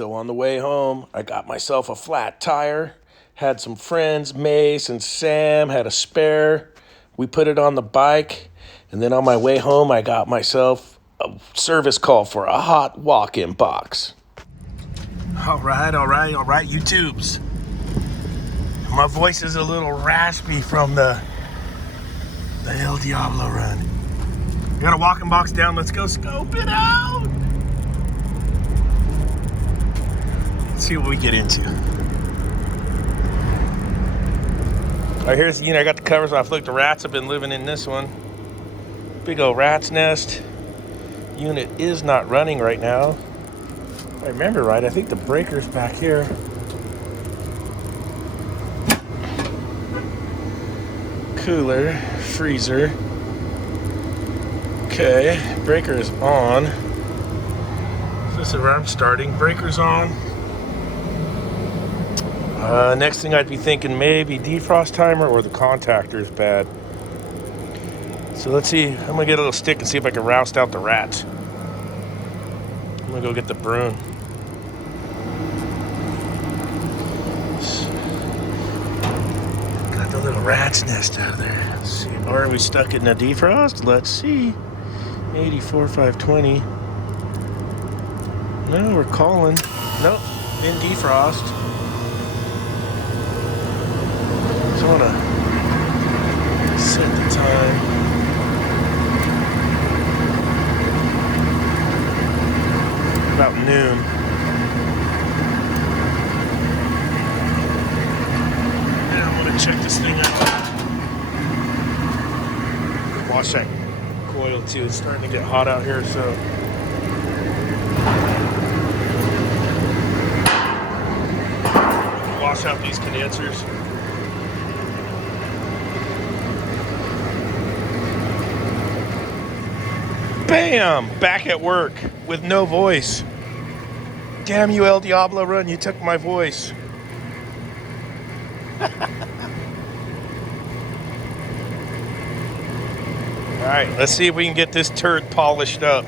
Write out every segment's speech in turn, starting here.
So on the way home, I got myself a flat tire, had some friends, Mace and Sam, had a spare. We put it on the bike, and then on my way home, I got myself a service call for a hot walk-in box. All right, YouTubes. My voice is a little raspy from the El Diablo run. We got a walk-in box down. Let's go scope it out. Let's see what we get into. All right, here's the unit. I got the covers off. Look, the rats have been living in this one. Big old rat's nest. Unit is not running right now. If I remember right, I think the breaker's back here. Cooler, freezer. Okay, breaker is on. This is where I'm starting. Breaker's on. Next thing I'd be thinking maybe defrost timer or the contactor is bad. So let's see. I'm gonna get a little stick and see if I can roust out the rats. I'm gonna go get the broom. Got the little rat's nest out of there. Let's see. Are we stuck in the defrost? Let's see. 84, 520. No, we're calling. Nope, in defrost. So I want to set the time. About noon. And I'm going to check this thing out. Wash that coil too. It's starting to get hot out here, so. Wash out these condensers. Bam! Back at work with no voice. Damn you, El Diablo run, you took my voice. Alright, let's see if we can get this turd polished up.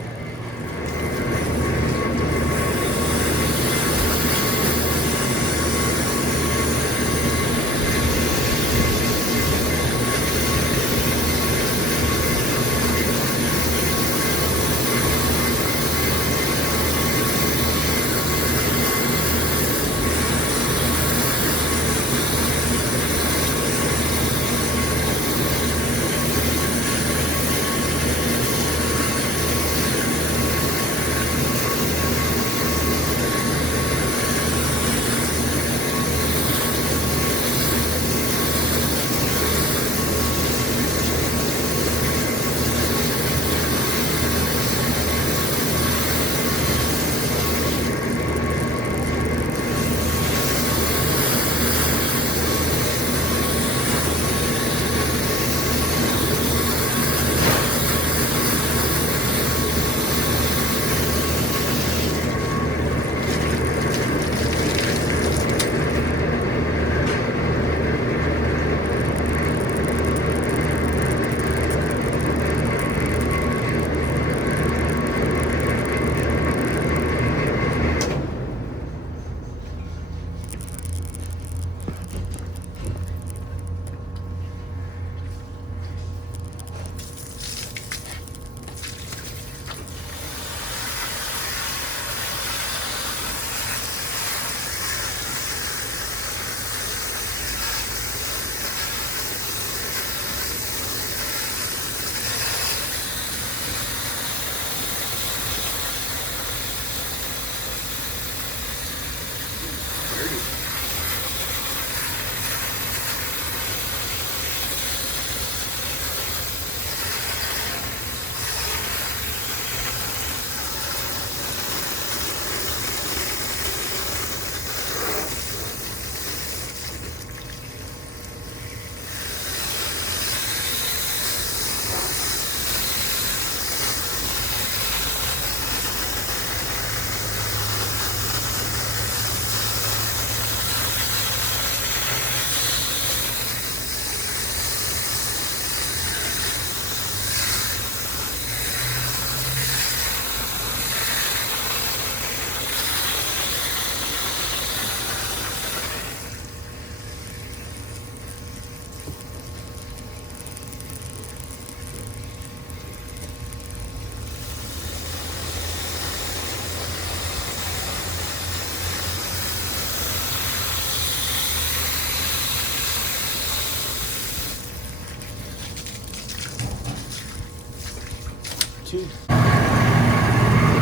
too. All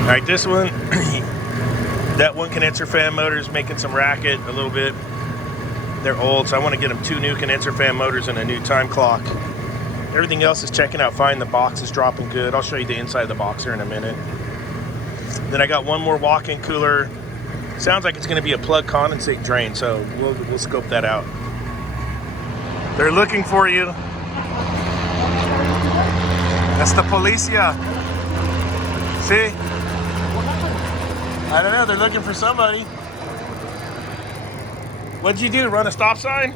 right, this one, that one condenser fan motor is making some racket a little bit. They're old, so I want to get them 2 new condenser fan motors and a new time clock. Everything else is checking out fine. The box is dropping good. I'll show you the inside of the box here in a minute. Then I got one more walk-in cooler. Sounds like it's going to be a plug condensate drain, so we'll scope that out. They're looking for you. That's the policia. See? I don't know. They're looking for somebody. What'd you do? Run a stop sign?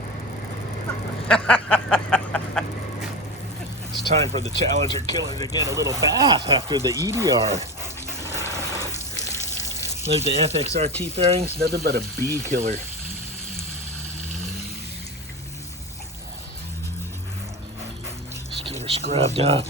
It's time for the Challenger killer to get a little bath after the EDR. There's the FXR T-fairings, nothing but a bee killer. Let's get her scrubbed up.